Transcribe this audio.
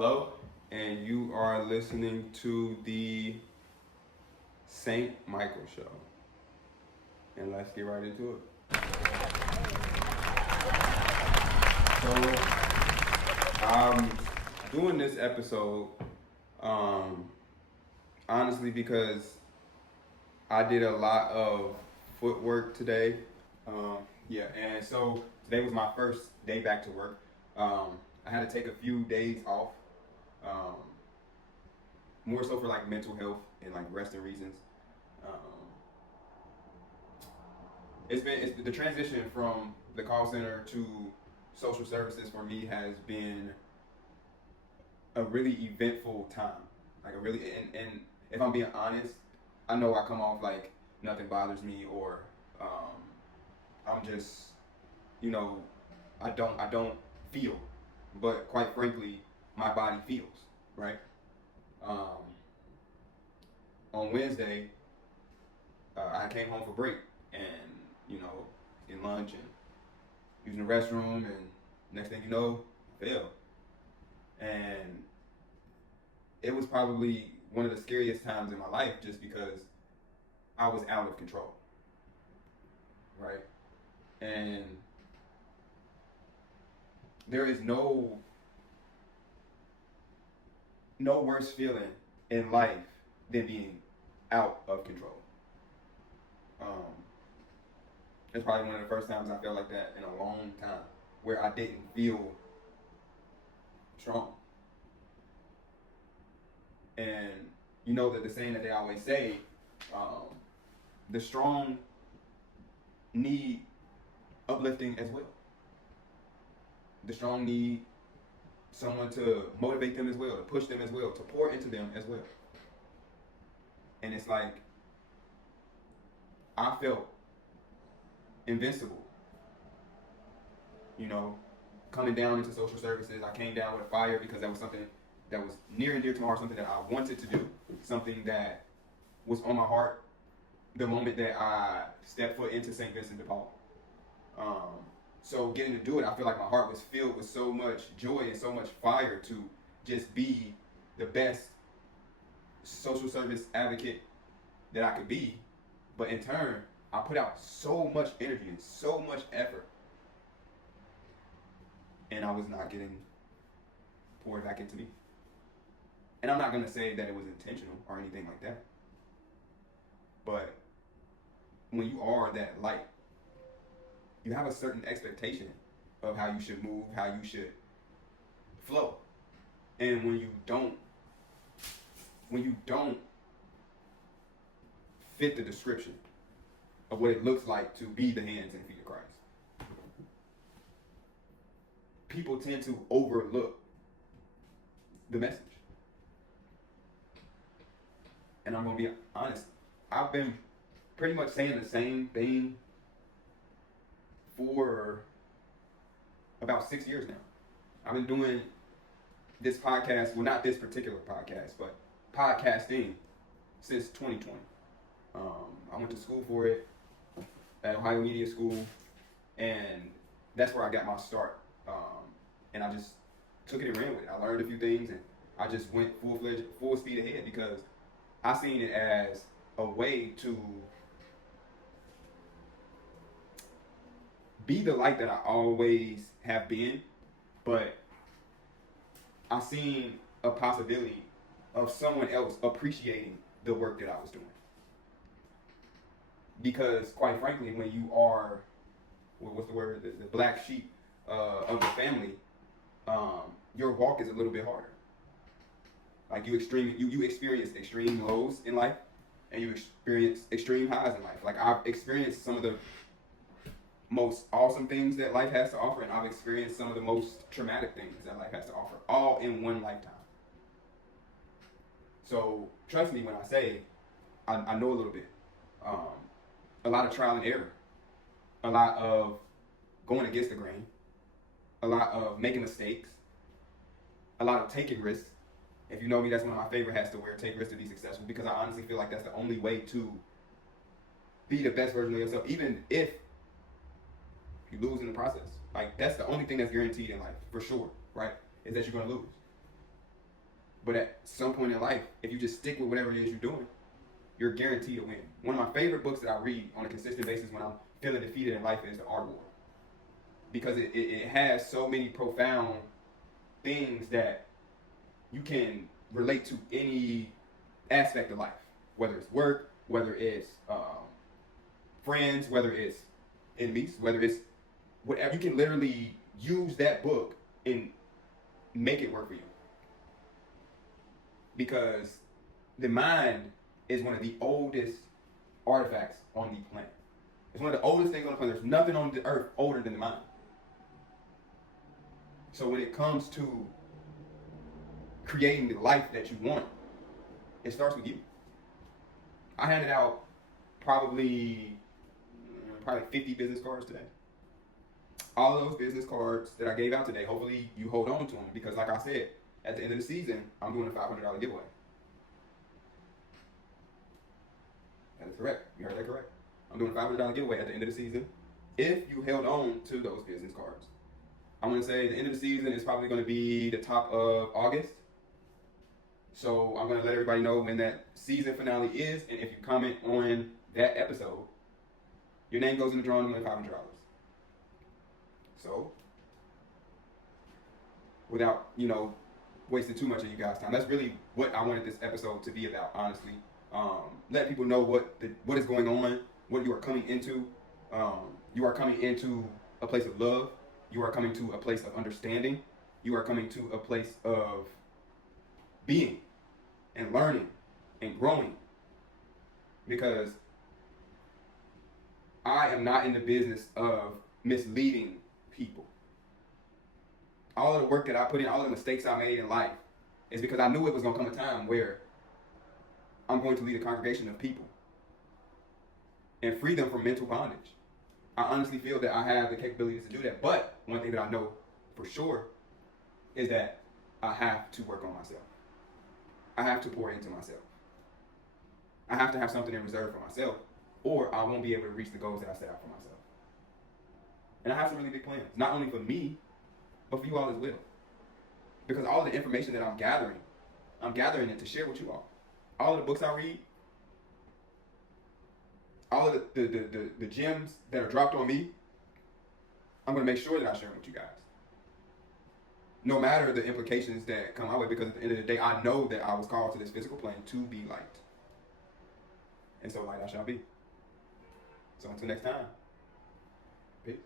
Hello, and you are listening to the St. Michael Show. And let's get right into it. So, I'm doing this episode honestly because I did a lot of footwork today. And so today was my first day back to work. I had to take a few days off, um, more so for like mental health and like resting reasons. Um, it's the transition from the call center to social services for me has been a really eventful time. Like a really and if I'm being honest, I know I come off like nothing bothers me or I'm just you know I don't feel, but quite frankly, my body feels right. Um, on Wednesday, I came home for break and in lunch and using the restroom and next thing you know, I fell and it was probably one of the scariest times in my life just because I was out of control, right? And there is no worse feeling in life than being out of control. Um, it's probably one of the first times I felt like that in a long time, where I didn't feel strong. And you know that the saying that they always say, um, the strong need uplifting as well. The strong need someone to motivate them as well, to push them as well, to pour into them as well. And it's like I felt invincible. You know, coming down into social services, I came down with a fire because that was something that was near and dear to my heart, something that I wanted to do, something that was on my heart the moment that I stepped foot into St. Vincent de Paul. So getting to do it, I feel like my heart was filled with so much joy and so much fire to just be the best social service advocate that I could be. But in turn, I put out so much energy and so much effort, and I was not getting poured back into me. And I'm not gonna say that it was intentional or anything like that. But when you are that light, you have a certain expectation of how you should move, how you should flow. And when you don't fit the description of what it looks like to be the hands and feet of Christ, people tend to overlook the message. And I'm gonna be honest, I've been pretty much saying the same thing for about 6 years now. I've been doing this podcast, well, not this particular podcast, but podcasting since 2020. I went to school for it at Ohio Media School, and that's where I got my start. And I just took it and ran with it. I learned a few things, and I just went full speed ahead because I seen it as a way to be the light that I always have been, but I seen a possibility of someone else appreciating the work that I was doing. Because quite frankly, when you are, what's the word, the black sheep of the family, your walk is a little bit harder. Like you experience extreme lows in life, and you experience extreme highs in life. Like I've experienced some of the most awesome things that life has to offer, and I've experienced some of the most traumatic things that life has to offer, all in one lifetime. So trust me when I say I know a little bit. A lot of trial and error, a lot of going against the grain, a lot of making mistakes, a lot of taking risks. If you know me, that's one of my favorite hats to wear, take risks to be successful, because I honestly feel like that's the only way to be the best version of yourself, even if you lose in the process. Like, that's the only thing that's guaranteed in life, for sure, right? Is that you're going to lose. But at some point in life, if you just stick with whatever it is you're doing, you're guaranteed to win. One of my favorite books that I read on a consistent basis when I'm feeling defeated in life is The Art War. Because it has so many profound things that you can relate to any aspect of life, whether it's work, whether it's friends, whether it's enemies, whether it's whatever. You can literally use that book and make it work for you. Because the mind is one of the oldest artifacts on the planet. It's one of the oldest things on the planet. There's nothing on the earth older than the mind. So when it comes to creating the life that you want, it starts with you. I handed out probably 50 business cards today. All of those business cards that I gave out today, hopefully you hold on to them, because like I said, at the end of the season, I'm doing a $500 giveaway. That is correct. You heard that correct. I'm doing a $500 giveaway at the end of the season if you held on to those business cards. I'm going to say the end of the season is probably going to be the top of August. So I'm going to let everybody know when that season finale is, and if you comment on that episode, your name goes in the drawing to win $500. So, without, wasting too much of you guys' time, that's really what I wanted this episode to be about, honestly. Let people know what is going on, what you are coming into. You are coming into a place of love. You are coming to a place of understanding. You are coming to a place of being and learning and growing. Because I am not in the business of misleading people. All of the work that I put in, all of the mistakes I made in life, is because I knew it was going to come a time where I'm going to lead a congregation of people and free them from mental bondage. I honestly feel that I have the capabilities to do that. But one thing that I know for sure is that I have to work on myself. I have to pour into myself. I have to have something in reserve for myself, or I won't be able to reach the goals that I set out for myself. And I have some really big plans, not only for me, but for you all as well. Because all the information that I'm gathering it to share with you all. All of the books I read, all of the gems that are dropped on me, I'm going to make sure that I share them with you guys. No matter the implications that come my way, because at the end of the day, I know that I was called to this physical plane to be light. And so light I shall be. So until next time, peace.